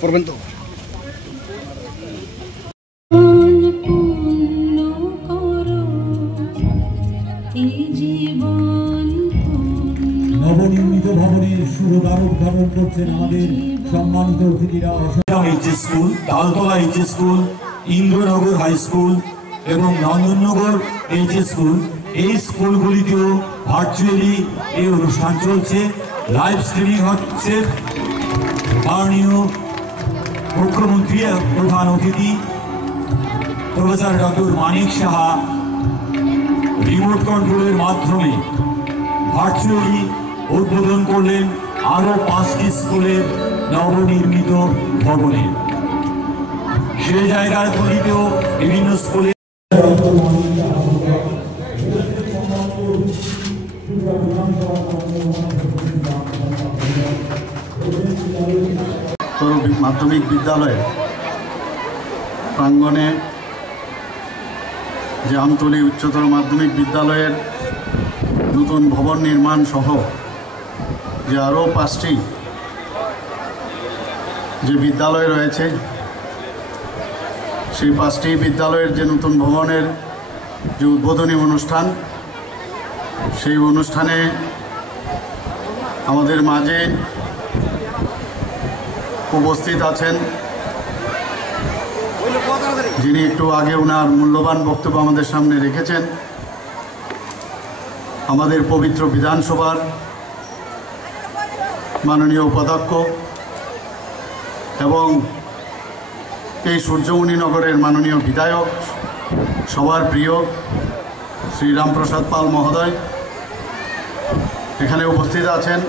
করবেন তো? নবনির্মিত ভবনের শুভ দ্বারক ধারণ করছেন আমাদের সম্মানিত অতিথিরা। HS school, Taltala HS school, Indranagar high school এবং নন্দননগর এইচএস স্কুল, এই স্কুলগুলিতেও ভার্চুয়ালি এই অনুষ্ঠান চলছে, লাইভ স্ট্রিমিং হচ্ছে। মাননীয় মুখ্যমন্ত্রী প্রধান অতিথি professor doctor Manik Saha remote কন্ট্রোলের মাধ্যমে ভার্চুয়ালি উদ্বোধন করলেন আরো 5টি স্কুলের নবনির্মিত ভবনে। সে জায়গাগুলিতেও বিভিন্ন স্কুলে মাধ্যমিক বিদ্যালয়ে প্রাঙ্গণে যে আমতলী উচ্চতর মাধ্যমিক বিদ্যালয়ের নতুন ভবন নির্মাণ সহ যে আরও 5টি যে বিদ্যালয় রয়েছে, সেই 5টি বিদ্যালয়ের যে নতুন ভবনের যে উদ্বোধনী অনুষ্ঠান, সেই অনুষ্ঠানে আমাদের মাঝে উপস্থিত আছেন যিনি একটু আগে ওনার মূল্যবান বক্তব্য আমাদের সামনে রেখেছেন, আমাদের পবিত্র বিধানসভার মাননীয় উপাধ্যক্ষ এবং এই সূর্যমণি নগরের মাননীয় বিধায়ক, সবার প্রিয় শ্রী রামপ্রসাদ পাল মহোদয়। এখানে উপস্থিত আছেন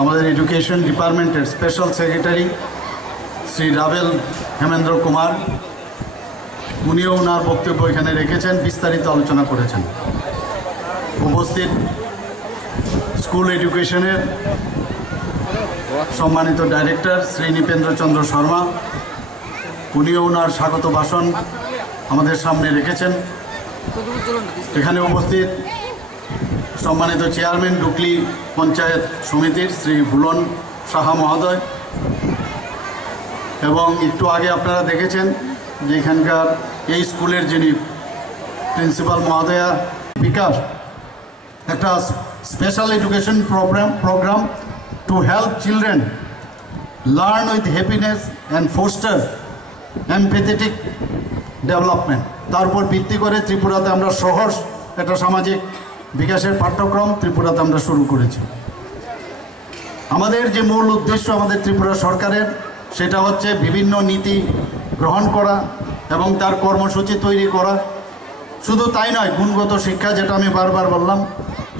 আমাদের এডুকেশন ডিপার্টমেন্টের special secretary Shri ravel Hemendra Kumar, উনিও ওনার বক্তব্য এখানে রেখেছেন, বিস্তারিত আলোচনা করেছেন। উপস্থিত স্কুল এডুকেশনের সম্মানিত ডাইরেক্টর শ্রী নৃপেন্দ্র চন্দ্র শর্মা, উনিও ওনার স্বাগত ভাষণ আমাদের সামনে রেখেছেন। এখানে উপস্থিত সম্মানিত চেয়ারম্যান ডুকলি পঞ্চায়েত সমিতির শ্রী ভুলন সাহা মহোদয়, এবং একটু আগে আপনারা দেখেছেন যে এখানকার এই স্কুলের যিনি প্রিন্সিপাল মহোদয়া বিকাশ একটা special education program to help children learn with happiness and foster empathetic development। তার উপর ভিত্তি করে ত্রিপুরাতে আমরা সহজ একটা সামাজিক বিকাশের পাঠ্যক্রম ত্রিপুরাতে আমরা শুরু করেছি। আমাদের যে মূল উদ্দেশ্য আমাদের ত্রিপুরা সরকারের, সেটা হচ্ছে বিভিন্ন নীতি গ্রহণ করা এবং তার কর্মসূচি তৈরি করা। শুধু তাই নয়, গুণগত শিক্ষা, যেটা আমি বারবার বললাম,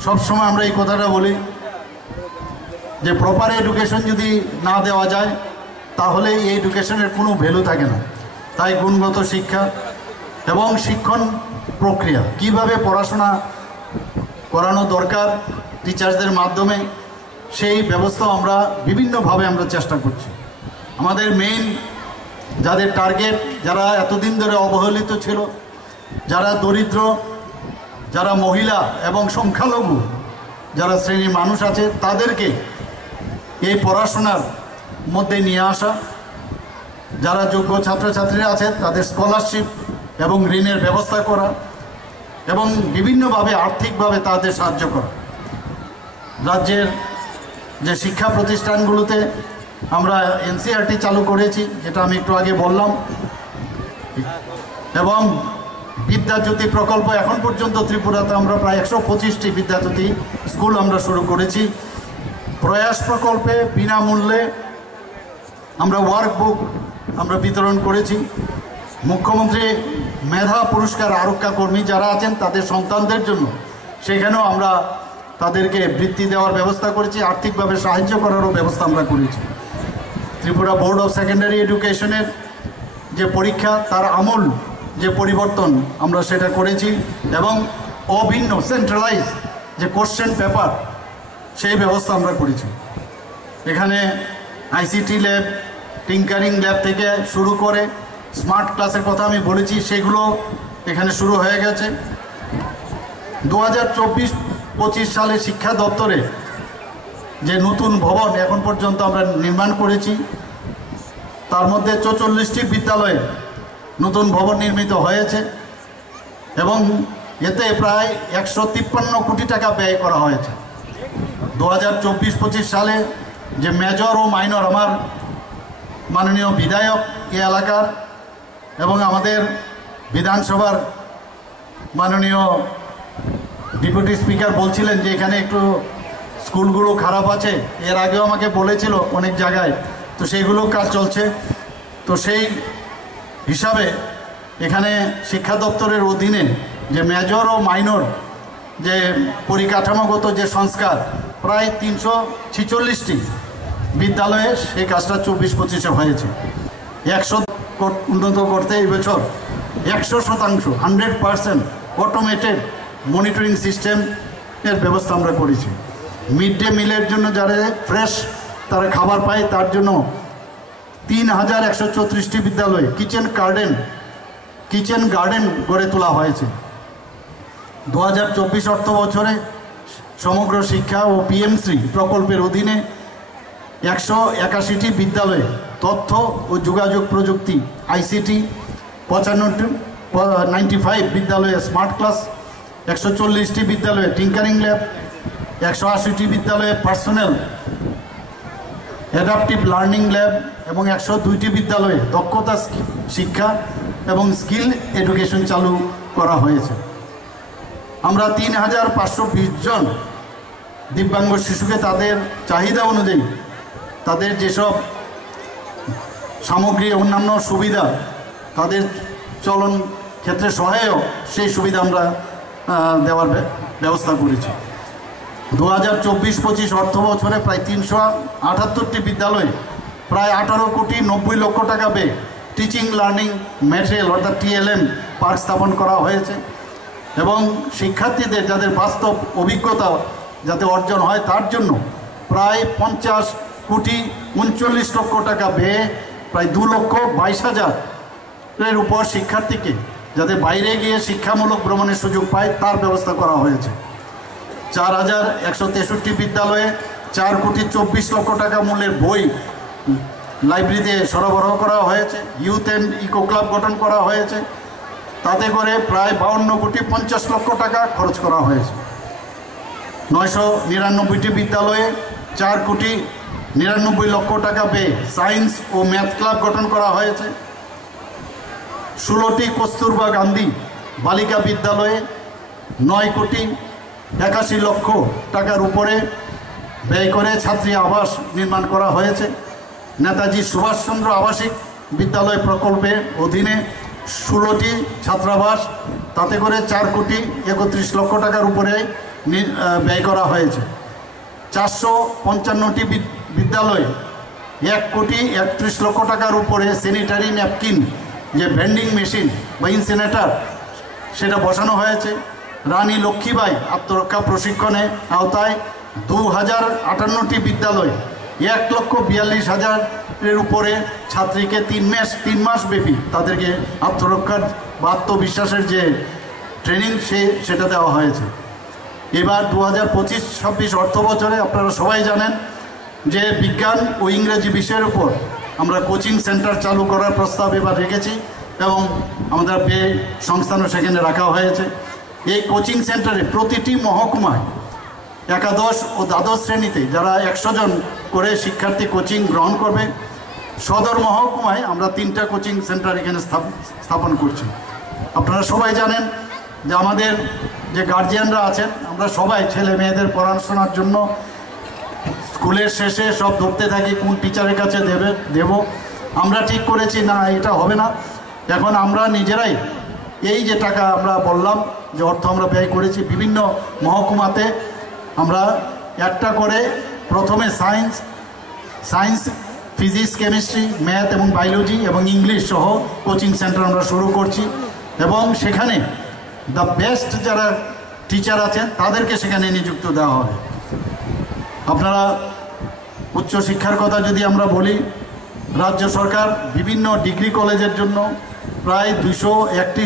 সবসময় আমরা এই কথাটা বলি যে প্রপার এডুকেশন যদি না দেওয়া যায় তাহলে এই এডুকেশনের কোনো ভ্যালু থাকে না। তাই গুণগত শিক্ষা এবং শিক্ষণ প্রক্রিয়া, কিভাবে পড়াশোনা করানো দরকার টিচার্সদের মাধ্যমে, সেই ব্যবস্থা আমরা বিভিন্নভাবে আমরা চেষ্টা করছি। আমাদের মেইন যাদের টার্গেট, যারা এতদিন ধরে অবহেলিত ছিল, যারা দরিদ্র, যারা মহিলা এবং সংখ্যালঘু যারা শ্রেণীর মানুষ আছে, তাদেরকে এই পড়াশোনার মধ্যে নিয়ে আসা, যারা যোগ্য ছাত্রছাত্রীরা আছে তাদের স্কলারশিপ এবং ঋণের ব্যবস্থা করা এবং বিভিন্নভাবে আর্থিকভাবে তাদের সাহায্য করা। রাজ্যের যে শিক্ষা প্রতিষ্ঠানগুলোতে আমরা এনসিইআরটি চালু করেছি, যেটা আমি একটু আগে বললাম, এবং বিদ্যাজ্যোতি প্রকল্প এখন পর্যন্ত ত্রিপুরাতে আমরা প্রায় 125টি বিদ্যাজ্যোতি স্কুল আমরা শুরু করেছি। প্রয়াস প্রকল্পে বিনামূল্যে আমরা ওয়ার্কবুক আমরা বিতরণ করেছি। মুখ্যমন্ত্রী মেধা পুরস্কার আরক্ষা কর্মী যারা আছেন তাদের সন্তানদের জন্য সেখানেও আমরা তাদেরকে বৃত্তি দেওয়ার ব্যবস্থা করেছি, আর্থিকভাবে সাহায্য করারও ব্যবস্থা আমরা করেছি। ত্রিপুরা বোর্ড অফ সেকেন্ডারি এডুকেশনের যে পরীক্ষা, তার আমূল যে পরিবর্তন আমরা সেটা করেছি, এবং অভিন্ন সেন্ট্রালাইজ যে কোশ্চেন পেপার, সেই ব্যবস্থা আমরা করেছি। এখানে আইসিটি ল্যাব, টিঙ্কারিং ল্যাব থেকে শুরু করে স্মার্ট ক্লাসের কথা আমি বলেছি, সেগুলো এখানে শুরু হয়ে গেছে। 2024-25 সালে শিক্ষা দপ্তরে যে নতুন ভবন এখন পর্যন্ত আমরা নির্মাণ করেছি, তার মধ্যে 44টি বিদ্যালয়ে নতুন ভবন নির্মিত হয়েছে এবং এতে প্রায় 153 কোটি টাকা ব্যয় করা হয়েছে। 2024-25 সালে যে মেজর ও মাইনর আমার মাননীয় বিধায়ক এই এলাকার এবং আমাদের বিধানসভার মাননীয় ডেপুটি স্পিকার বলছিলেন যে এখানে একটু স্কুলগুলো খারাপ আছে, এর আগেও আমাকে বলেছিল অনেক জায়গায়, তো সেইগুলো কাজ চলছে। তো সেই হিসাবে এখানে শিক্ষা দপ্তরের অধীনে যে মেজর ও মাইনর যে পরিকাঠামোগত যে সংস্কার প্রায় 346টি বিদ্যালয়ে সেই কাজটা 24-25-এ হয়েছে। 100 উন্নত করতে এই বছর 100% 100% অটোমেটেড মনিটরিং সিস্টেমের ব্যবস্থা আমরা করেছি। মিড ডে মিলের জন্য যারা ফ্রেশ তারা খাবার পায় তার জন্য 3134টি বিদ্যালয়ে কিচেন গার্ডেন গড়ে তোলা হয়েছে। 2024 অর্থ বছরে সমগ্র শিক্ষা ও পিএমসি প্রকল্পের অধীনে 181টি বিদ্যালয়ে তথ্য ও যোগাযোগ প্রযুক্তি আইসিটি, 95 বিদ্যালয়ে স্মার্ট ক্লাস, 140টি বিদ্যালয়ে টিঙ্কারিং ল্যাব, 180টি বিদ্যালয়ে পার্সোনাল অ্যাডাপটিভ লার্নিং ল্যাব এবং 102টি বিদ্যালয়ে দক্ষতা শিক্ষা এবং স্কিল এডুকেশন চালু করা হয়েছে। আমরা 3520 জন দিব্যাঙ্গ শিশুকে তাদের চাহিদা অনুযায়ী তাদের যেসব সামগ্রী অন্যান্য সুবিধা তাদের চলন ক্ষেত্রে সহায়ক সেই সুবিধা আমরা দেওয়ার ব্যবস্থা করেছি। 2024-25 অর্থ বছরে প্রায় 378টি বিদ্যালয়ে প্রায় 18,90,00,000 টাকা ব্যয়ে টিচিং লার্নিং ম্যাটেরিয়াল অর্থাৎ TLM পার্ক স্থাপন করা হয়েছে এবং শিক্ষার্থীদের যাদের বাস্তব অভিজ্ঞতা যাতে অর্জন হয় তার জন্য প্রায় 50,39,00,000 টাকা ব্যয়ে প্রায় 2,22,000-এর উপর শিক্ষার্থীকে যাতে বাইরে গিয়ে শিক্ষামূলক ভ্রমণের সুযোগ পায় তার ব্যবস্থা করা হয়েছে। 4,163 বিদ্যালয়ে 4,24,00,000 টাকা মূল্যের বই লাইব্রেরিতে সরবরাহ করা হয়েছে। ইউথ অ্যান্ড ইকো ক্লাব গঠন করা হয়েছে, তাতে করে প্রায় 52,50,00,000 টাকা খরচ করা হয়েছে। 999টি বিদ্যালয়ে 4,99,00,000 টাকা ব্যয়ে সায়েন্স ও ম্যাথ ক্লাব গঠন করা হয়েছে। 16টি কস্তুরবা গান্ধী বালিকা বিদ্যালয়ে 9,81,00,000 টাকার উপরে ব্যয় করে ছাত্রী আবাস নির্মাণ করা হয়েছে। নেতাজি সুভাষচন্দ্র আবাসিক বিদ্যালয় প্রকল্পের অধীনে 16টি ছাত্রাবাস, তাতে করে 4,31,00,000 টাকার উপরে ব্যয় করা হয়েছে। 455টি বিদ্যালয়ে 1,31,00,000 টাকার উপরে স্যানিটারি ন্যাপকিন যে ভেন্ডিং মেশিন বা ইনসিনেটার সেটা বসানো হয়েছে। রানী লক্ষ্মীবাই আত্মরক্ষা প্রশিক্ষণে আওতায় 2,058টি বিদ্যালয়ে 1,42,000-এর উপরে ছাত্রীকে 3 মাস ব্যাপী তাদেরকে আত্মরক্ষার বা আত্মবিশ্বাসের যে ট্রেনিং সেটা দেওয়া হয়েছে। এবার 2025-26 অর্থ বছরে আপনারা সবাই জানেন যে বিজ্ঞান ও ইংরেজি বিষয়ের উপর আমরা কোচিং সেন্টার চালু করার প্রস্তাব এবার রেখেছি এবং আমাদের ব্যয় সংস্থানও সেখানে রাখা হয়েছে। এই কোচিং সেন্টারে প্রতিটি মহকুমায় একাদশ ও দ্বাদশ শ্রেণীতে যারা 100 জন করে শিক্ষার্থী কোচিং গ্রহণ করবে, সদর মহকুমায় আমরা 3টা কোচিং সেন্টার এখানে স্থাপন করছি। আপনারা সবাই জানেন যে আমাদের যে গার্জিয়ানরা আছেন আমরা সবাই ছেলে মেয়েদের পড়াশোনার জন্য স্কুলের শেষে সব ধরতে থাকি কোন টিচারের কাছে দেব। আমরা ঠিক করেছি না এটা হবে না, এখন আমরা নিজেরাই এই যে টাকা আমরা বললাম যে অর্থ আমরা ব্যয় করেছি বিভিন্ন মহকুমাতে আমরা একটা করে প্রথমে সায়েন্স ফিজিক্স কেমিস্ট্রি ম্যাথ এবং বায়োলজি এবং ইংলিশ সহ কোচিং সেন্টার আমরা শুরু করছি এবং সেখানে দ্য বেস্ট যারা টিচার আছেন তাদেরকে সেখানে নিযুক্ত দেওয়া হবে। আপনারা উচ্চশিক্ষার কথা যদি আমরা বলি, রাজ্য সরকার বিভিন্ন ডিগ্রি কলেজের জন্য প্রায় 201টি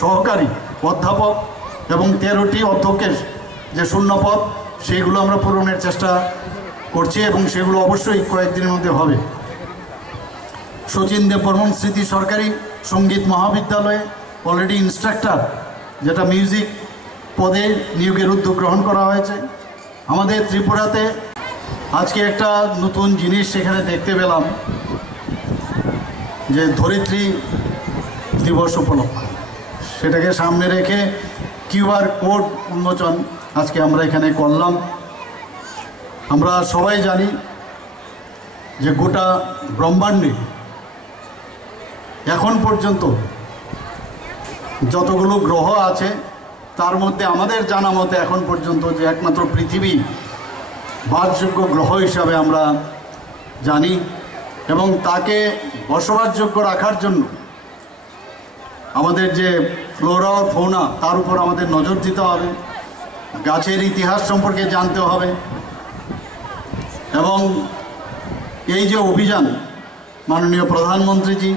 সহকারী অধ্যাপক এবং 13টি অধ্যক্ষের যে শূন্যপদ সেইগুলো আমরা পূরণের চেষ্টা করছে এবং সেগুলো অবশ্যই কয়েকদিনের মধ্যে হবে। শচীন দেববর্মন স্মৃতি সরকারি সঙ্গীত মহাবিদ্যালয়ে অলরেডি ইনস্ট্রাক্টর যেটা মিউজিক পদে নিয়োগের উদ্যোগ গ্রহণ করা হয়েছে। আমাদের ত্রিপুরাতে আজকে একটা নতুন জিনিস সেখানে দেখতে পেলাম, যে ধরিত্রী দিবস উপলক্ষে সেটাকে সামনে রেখে কিউআর কোড উন্মোচন আজকে আমরা এখানে করলাম। আমরা সবাই জানি যে গোটা ব্রহ্মাণ্ডে এখন পর্যন্ত যতগুলো গ্রহ আছে তার মধ্যে আমাদের জানা মতে এখন পর্যন্ত যে একমাত্র পৃথিবী বাসযোগ্য গ্রহ হিসাবে আমরা জানি, এবং তাকে বসবাসযোগ্য রাখার জন্য আমাদের যে ফ্লোরা ও ফৌনা তার উপর আমাদের নজর দিতে হবে, গাছের ইতিহাস সম্পর্কে জানতে হবে, এবং এই যে অভিযান মাননীয় প্রধানমন্ত্রীজি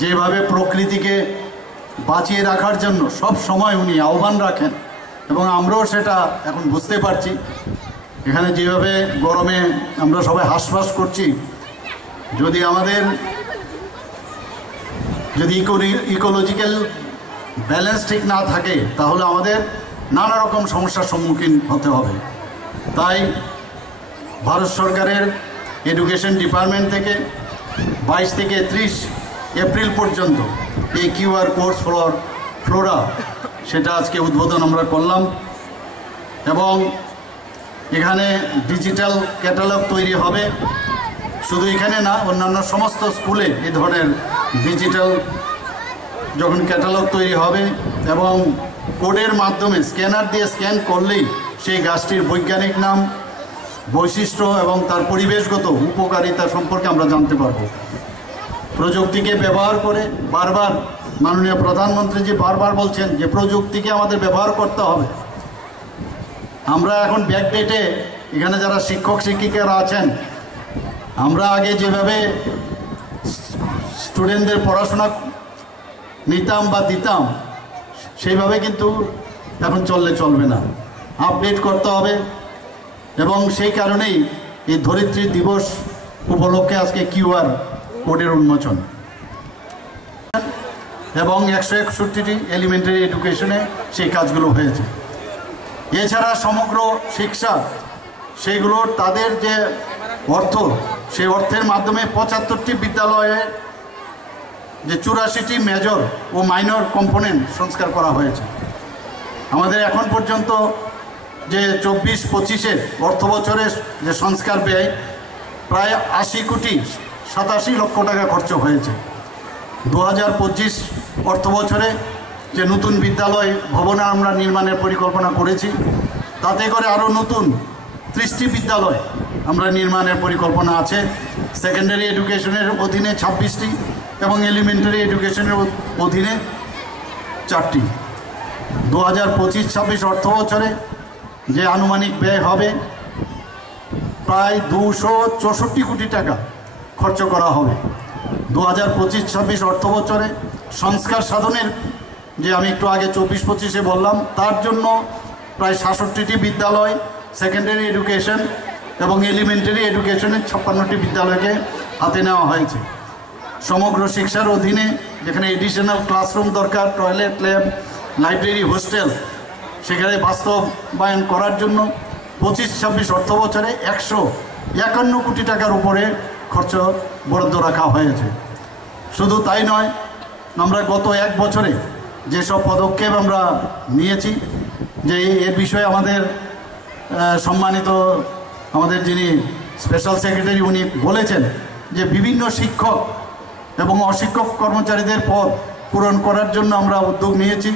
যেভাবে প্রকৃতিকে বাঁচিয়ে রাখার জন্য সব সময় উনি আহ্বান রাখেন, এবং আমরাও সেটা এখন বুঝতে পারছি। এখানে যেভাবে গরমে আমরা সবাই হাঁসফাঁস করছি, যদি আমাদের ইকোলজিক্যাল ব্যালেন্স ঠিক না থাকে তাহলে আমাদের নানা রকম সমস্যার সম্মুখীন হতে হবে। তাই ভারত সরকারের এডুকেশন ডিপার্টমেন্ট থেকে 22 থেকে 30 এপ্রিল পর্যন্ত এই কিউআর কোর্স ফর ফ্লোরা সেটা আজকে উদ্বোধন আমরা করলাম, এবং এখানে ডিজিটাল ক্যাটালগ তৈরি হবে। শুধু এখানে না, অন্যান্য সমস্ত স্কুলে এই ধরনের ডিজিটাল যখন ক্যাটালগ তৈরি হবে এবং কোডের মাধ্যমে স্ক্যানার দিয়ে স্ক্যান করলেই সেই গাছটির বৈজ্ঞানিক নাম, বৈশিষ্ট্য এবং তার পরিবেশগত উপকারিতা সম্পর্কে আমরা জানতে পারব। প্রযুক্তিকে ব্যবহার করে বারবার মাননীয় প্রধানমন্ত্রীজি বারবার বলছেন যে প্রযুক্তিকে আমাদের ব্যবহার করতে হবে। আমরা এখন ব্যাকডেটে এখানে যারা শিক্ষক শিক্ষিকারা আছেন, আমরা আগে যেভাবে স্টুডেন্টদের পড়াশোনা নিতাম বা দিতাম সেইভাবে কিন্তু এখন চলবে না, আপডেট করতে হবে। এবং সেই কারণেই এই ধরিত্রী দিবস উপলক্ষে আজকে কিউআর কোডের উন্মোচন, এবং 161টি এলিমেন্টারি এডুকেশনে সেই কাজগুলো হয়েছে। এছাড়া সমগ্র শিক্ষা সেইগুলো তাদের যে অর্থ, সেই অর্থের মাধ্যমে 75টি বিদ্যালয়ে যে 84টি মেজর ও মাইনর কম্পোনেন্ট সংস্কার করা হয়েছে। আমাদের এখন পর্যন্ত যে 24-25-এর অর্থ বছরের যে সংস্কার ব্যয় প্রায় 80 কোটি 87 লক্ষ টাকা খরচ হয়েছে। 2025 অর্থ বছরে যে নতুন বিদ্যালয় ভবন আমরা নির্মাণের পরিকল্পনা করেছি, তাতে করে আরও নতুন 30টি বিদ্যালয় আমরা নির্মাণের পরিকল্পনা আছে। সেকেন্ডারি এডুকেশনের অধীনে 26টি এবং এলিমেন্টারি এডুকেশনের অধীনে 4টি। 2025-26 অর্থ বছরে যে আনুমানিক ব্যয় হবে প্রায় 264 কোটি টাকা খরচ করা হবে। 2025-26 অর্থ বছরে সংস্কার সাধনের যে আমি একটু আগে 24-25-এ বললাম, তার জন্য প্রায় 66টি বিদ্যালয়, সেকেন্ডারি এডুকেশন এবং এলিমেন্টারি এডুকেশনের 56টি বিদ্যালয়কে হাতে নেওয়া হয়েছে। সমগ্র শিক্ষার অধীনে যেখানে এডিশনাল ক্লাসরুম দরকার, টয়লেট, ল্যাব, লাইব্রেরি, হোস্টেল, সেখানে বাস্তবায়ন করার জন্য 25-26 অর্থ বছরে 151 কোটি টাকার উপরে খরচ বরাদ্দ রাখা হয়েছে। শুধু তাই নয়, আমরা গত 1 বছরে যেসব পদক্ষেপ আমরা নিয়েছি, যে এর বিষয়ে আমাদের সম্মানিত আমাদের যিনি স্পেশাল সেক্রেটারি উনি বলেছেন যে বিভিন্ন শিক্ষক এবং অশিক্ষক কর্মচারীদের পদ পূরণ করার জন্য আমরা উদ্যোগ নিয়েছি।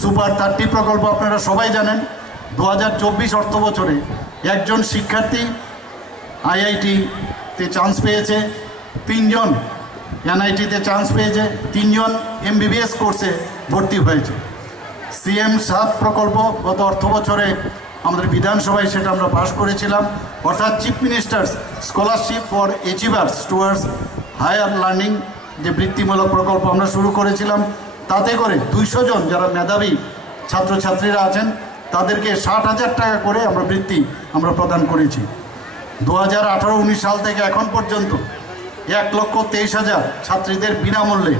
সুপার 30 প্রকল্প আপনারা সবাই জানেন। 2024 অর্থ বছরে একজন শিক্ষার্থী আইআইটিতে চান্স পেয়েছে, 3 জন এনআইটিতে চান্স পেয়েছে, 3 জন এমবিবিএস কোর্সে ভর্তি হয়েছে। সিএম 7 প্রকল্প গত অর্থ বছরে আমাদের বিধানসভায় সেটা আমরা পাশ করেছিলাম, অর্থাৎ chief minister's scholarship for achievers towards higher learning যে বৃত্তিমূলক প্রকল্প আমরা শুরু করেছিলাম, তাতে করে 200 জন যারা মেধাবী ছাত্রছাত্রীরা আছেন তাদেরকে 60,000 টাকা করে আমরা বৃত্তি আমরা প্রদান করেছি। 2018-19 সাল থেকে এখন পর্যন্ত 1,23,000 ছাত্রীদের বিনামূল্যে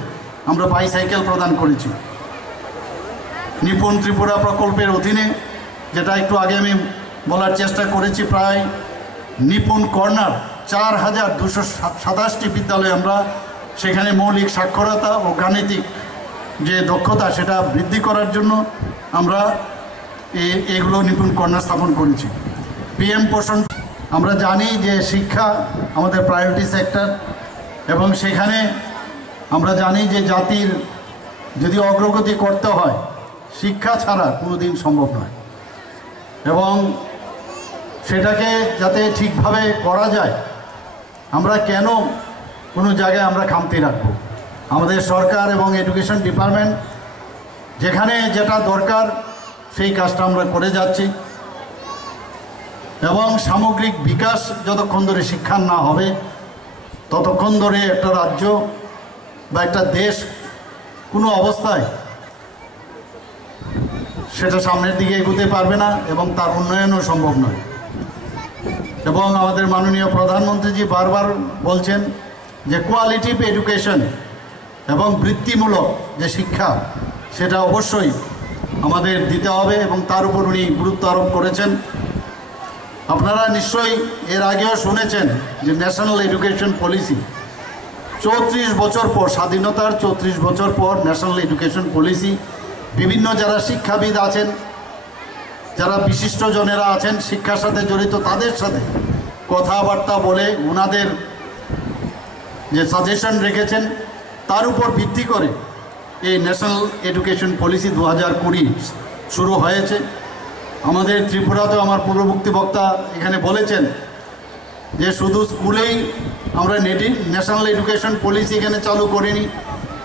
আমরা বাইসাইকেল প্রদান করেছি। নিপুণ ত্রিপুরা প্রকল্পের অধীনে, যেটা একটু আগে আমি বলার চেষ্টা করেছি, প্রায় নিপুণ কর্নার 4,227টি বিদ্যালয়ে আমরা সেখানে মৌলিক সাক্ষরতা ও গাণিতিক যে দক্ষতা সেটা বৃদ্ধি করার জন্য আমরা এগুলো নিপুণ কর্নার স্থাপন করেছি। পিএম পোষণ, আমরা জানি যে শিক্ষা আমাদের প্রায়োরিটি সেক্টর, এবং সেখানে আমরা জানি যে জাতির যদি অগ্রগতি করতে হয় শিক্ষা ছাড়া কোনোদিন সম্ভব নয়, এবং সেটাকে যাতে ঠিকভাবে করা যায় আমরা কেন কোনো জায়গায় আমরা খামতি রাখবো। আমাদের সরকার এবং এডুকেশন ডিপার্টমেন্ট যেখানে যেটা দরকার সেই কাজটা আমরা করে যাচ্ছি, এবং সামগ্রিক বিকাশ যতক্ষণ ধরে শিক্ষার না হবে ততক্ষণ ধরে একটা রাজ্য বা একটা দেশ কোনো অবস্থায় সেটা সামনের দিকে এগোতে পারবে না এবং তার উন্নয়নও সম্ভব নয়। এবং আমাদের মাননীয় প্রধানমন্ত্রীজি বারবার বলছেন যে কোয়ালিটিভ এডুকেশন এবং বৃত্তিমূলক যে শিক্ষা সেটা অবশ্যই আমাদের দিতে হবে, এবং তার উপর উনি গুরুত্ব আরোপ করেছেন। আপনারা নিশ্চয়ই এর আগেও শুনেছেন যে ন্যাশনাল এডুকেশন পলিসি 34 বছর পর, স্বাধীনতার 34 বছর পর ন্যাশনাল এডুকেশন পলিসি বিভিন্ন যারা শিক্ষাবিদ আছেন, যারা বিশিষ্ট জনেরা আছেন শিক্ষার সাথে জড়িত, তাদের সাথে কথাবার্তা বলে ওনাদের যে সাজেশন রেখেছেন তার উপর ভিত্তি করে এই ন্যাশনাল এডুকেশন পলিসি 2020 শুরু হয়েছে। আমাদের ত্রিপুরাতেও আমার পূর্ববর্তী বক্তা এখানে বলেছেন যে শুধু স্কুলেই আমরা ন্যাশনাল এডুকেশন পলিসি এখানে চালু করিনি,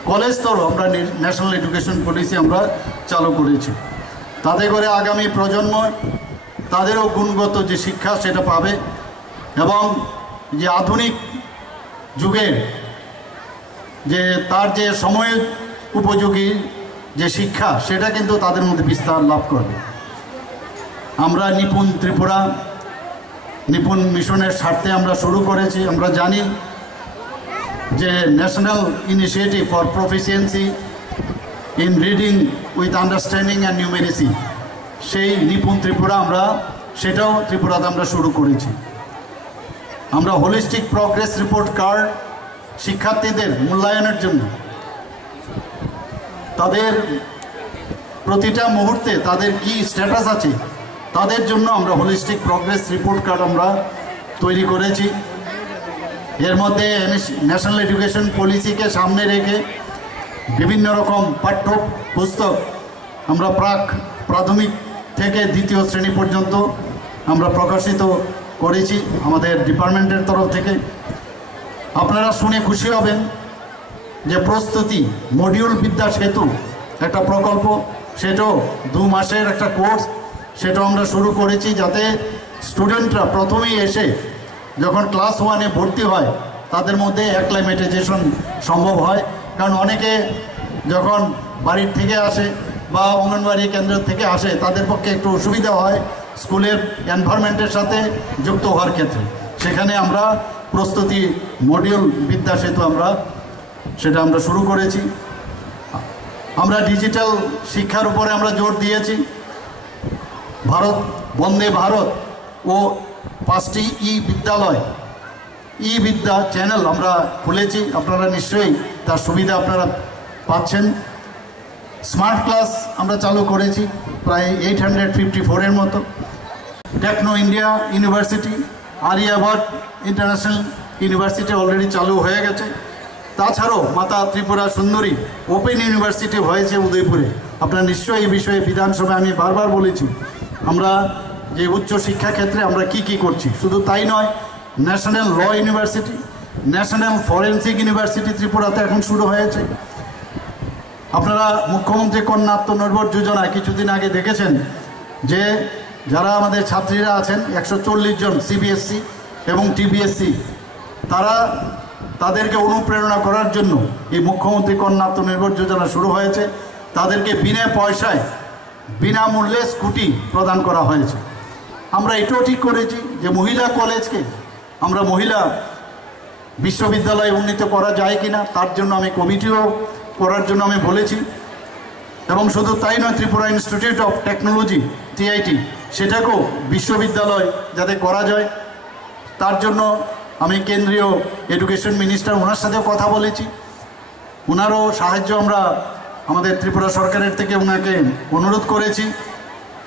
কলেজ স্তরও আমরা ন্যাশনাল এডুকেশন পলিসি আমরা চালু করেছি। তাতে করে আগামী প্রজন্ম তাদেরও গুণগত যে শিক্ষা সেটা পাবে, এবং যে আধুনিক যুগের যে তার যে সময় উপযোগী যে শিক্ষা সেটা কিন্তু তাদের মধ্যে বিস্তার লাভ করবে। আমরা নিপুণ ত্রিপুরা নিপুণ মিশনের স্বার্থে আমরা শুরু করেছি। আমরা জানি যে national initiative for proficiency in reading with understanding and numeracy, সেই নিপুণ ত্রিপুরা আমরা সেটাও ত্রিপুরাতে আমরা শুরু করেছি। আমরা হোলিস্টিক প্রগ্রেস রিপোর্ট কার্ড শিক্ষার্থীদের মূল্যায়নের জন্য, তাদের প্রতিটা মুহূর্তে তাদের কি স্ট্যাটাস আছে তাদের জন্য আমরা হোলিস্টিক প্রগ্রেস রিপোর্ট কার্ড আমরা তৈরি করেছি। এর মধ্যে ন্যাশনাল এডুকেশন পলিসিকে সামনে রেখে বিভিন্ন রকম পাঠ্য পুস্তক আমরা প্রাথমিক থেকে দ্বিতীয় শ্রেণী পর্যন্ত আমরা প্রকাশিত করেছি আমাদের ডিপার্টমেন্টের তরফ থেকে। আপনারা শুনে খুশি হবেন যে প্রস্তুতি মডিউল বিদ্যা সেতু একটা প্রকল্প, সেটাও 2 মাসের একটা কোর্স, সেটাও আমরা শুরু করেছি যাতে স্টুডেন্টরা প্রথমেই এসে যখন ক্লাস 1-এ ভর্তি হয় তাদের মধ্যে অ্যাক্লাইমেটাইজেশন সম্ভব হয়। কারণ অনেকে যখন বাড়ির থেকে আসে বা অঙ্গনওয়াড়ি কেন্দ্র থেকে আসে তাদের পক্ষে একটু অসুবিধা হয় স্কুলের এনভায়রনমেন্টের সাথে যুক্ত হওয়ার ক্ষেত্রে। সেখানে আমরা প্রস্তুতি মডিউল বিদ্যা সেতু সেটা আমরা শুরু করেছি। আমরা ডিজিটাল শিক্ষার উপরে আমরা জোর দিয়েছি। ভারত বন্দে ভারত ও 5টি বিদ্যালয় বিদ্যা চ্যানেল আমরা খুলেছি, আপনারা নিশ্চয়ই তার সুবিধা আপনারা পাচ্ছেন। স্মার্ট ক্লাস আমরা চালু করেছি প্রায় 854-এর মতো। Techno India University, Aryabhatta International University already চালু হয়ে গেছে। তাছাড়াও মাতা ত্রিপুরা সুন্দরী ওপেন ইউনিভার্সিটি হয়েছে উদয়পুরে। আপনারা নিশ্চয়ই এই বিষয়ে বিধানসভায় আমি বারবার বলেছি আমরা যে উচ্চ শিক্ষা ক্ষেত্রে আমরা কি করছি। শুধু তাই নয়, national law university, national forensic university ত্রিপুরাতে এখন শুরু হয়েছে। আপনারা মুখ্যমন্ত্রী কন্যা আত্মনির্ভর যোজনায় কিছুদিন আগে দেখেছেন যে যারা আমাদের ছাত্রীরা আছেন 140 জন সিবিএসসি এবং টিবিএসসি, তাদেরকে অনুপ্রেরণা করার জন্য এই মুখ্যমন্ত্রী কন্যা আত্মনির্ভর যোজনা শুরু হয়েছে। তাদেরকে বিনা পয়সায় বিনামূল্যে স্কুটি প্রদান করা হয়েছে। আমরা এটাও ঠিক করেছি যে মহিলা কলেজকে আমরা মহিলা বিশ্ববিদ্যালয়ে উন্নীত করা যায় কিনা, তার জন্য আমি কমিটিও করার জন্য আমি বলেছি। এবং শুধু তাই নয়, Tripura institute of technology TIT সেটাকেও বিশ্ববিদ্যালয় যাতে করা যায়, তার জন্য আমি কেন্দ্রীয় এডুকেশন মিনিস্টার ওনার সাথেও কথা বলেছি। ওনারও সাহায্য আমরা আমাদের ত্রিপুরা সরকারের থেকে ওনাকে অনুরোধ করেছি।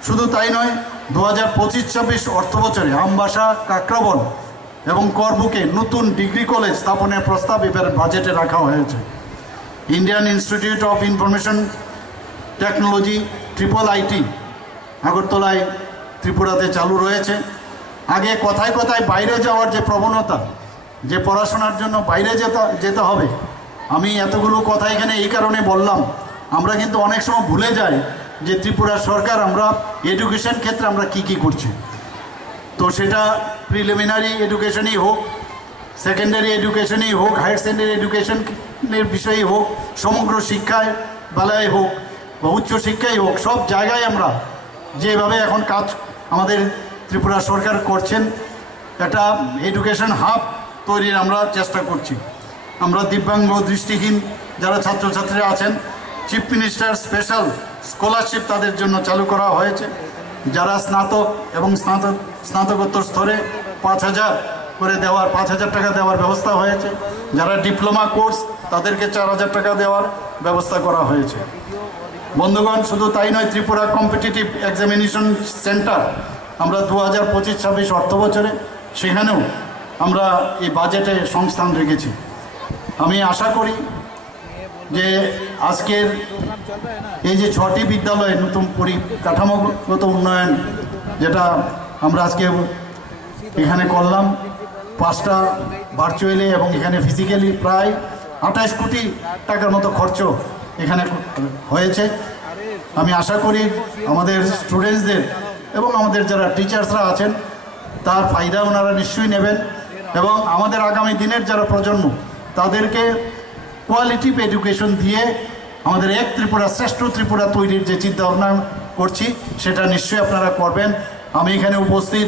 শুধু তাই নয়, 2025-26 অর্থ বছরে আমবাসা, কাকরাবন এবং করবুকে নতুন ডিগ্রি কলেজ স্থাপনের প্রস্তাব এবার বাজেটে রাখা হয়েছে। Indian institute of information technology IIIT আগরতলায় ত্রিপুরাতে চালু রয়েছে। আগে কথায় কথায় বাইরে যাওয়ার যে প্রবণতা, যে পড়াশোনার জন্য বাইরে যেতে হবে, আমি এতগুলো কথা এখানে এই কারণে বললাম, আমরা কিন্তু অনেক সময় ভুলে যাই যে ত্রিপুরা সরকার আমরা এডুকেশন ক্ষেত্রে আমরা কি করছি। তো সেটা প্রিলিমিনারি এডুকেশনই হোক, সেকেন্ডারি এডুকেশনই হোক, হায়ার সেকেন্ডারি এডুকেশনের বিষয়ই হোক, সমগ্র শিক্ষায় বেলায় হোক বা উচ্চশিক্ষাই হোক, সব জায়গায় আমরা যেভাবে এখন কাজ আমাদের ত্রিপুরা সরকার করছেন, একটা এডুকেশন হাব তৈরির আমরা চেষ্টা করছি। আমরা দিব্যাঙ্গ, দৃষ্টিহীন যারা ছাত্রছাত্রীরা আছেন, চিফ মিনিস্টার স্পেশাল স্কলারশিপ তাদের জন্য চালু করা হয়েছে। যারা স্নাতক এবং স্নাতকোত্তর স্তরে 5,000 করে দেওয়ার 5,000 টাকা দেওয়ার ব্যবস্থা হয়েছে। যারা ডিপ্লোমা কোর্স তাদেরকে 4,000 টাকা দেওয়ার ব্যবস্থা করা হয়েছে। বন্ধুগণ, শুধু তাই নয়, ত্রিপুরা কম্পিটিটিভ এক্সামিনেশন সেন্টার আমরা 2025-26 অর্থ বছরে সেখানেও আমরা এই বাজেটে সংস্থান রেখেছি। আমি আশা করি যে আজকের এই যে 6টি বিদ্যালয়ে নতুন পরিকাঠামোগত উন্নয়ন যেটা আমরা আজকে এখানে করলাম, 5টা ভার্চুয়ালি এবং এখানে ফিজিক্যালি প্রায় 28 কোটি টাকার মতো খরচ এখানে হয়েছে। আমি আশা করি আমাদের স্টুডেন্টসদের এবং আমাদের যারা টিচার্সরা আছেন তার ফায়দা ওনারা নিশ্চয়ই নেবেন, এবং আমাদের আগামী দিনের যারা প্রজন্ম তাদেরকে কোয়ালিটিভ এডুকেশন দিয়ে আমাদের এক ত্রিপুরা, শ্রেষ্ঠ ত্রিপুরা তৈরির যে চিন্তা ভাবনা করছি সেটা নিশ্চয়ই আপনারা করবেন। আমি এখানে উপস্থিত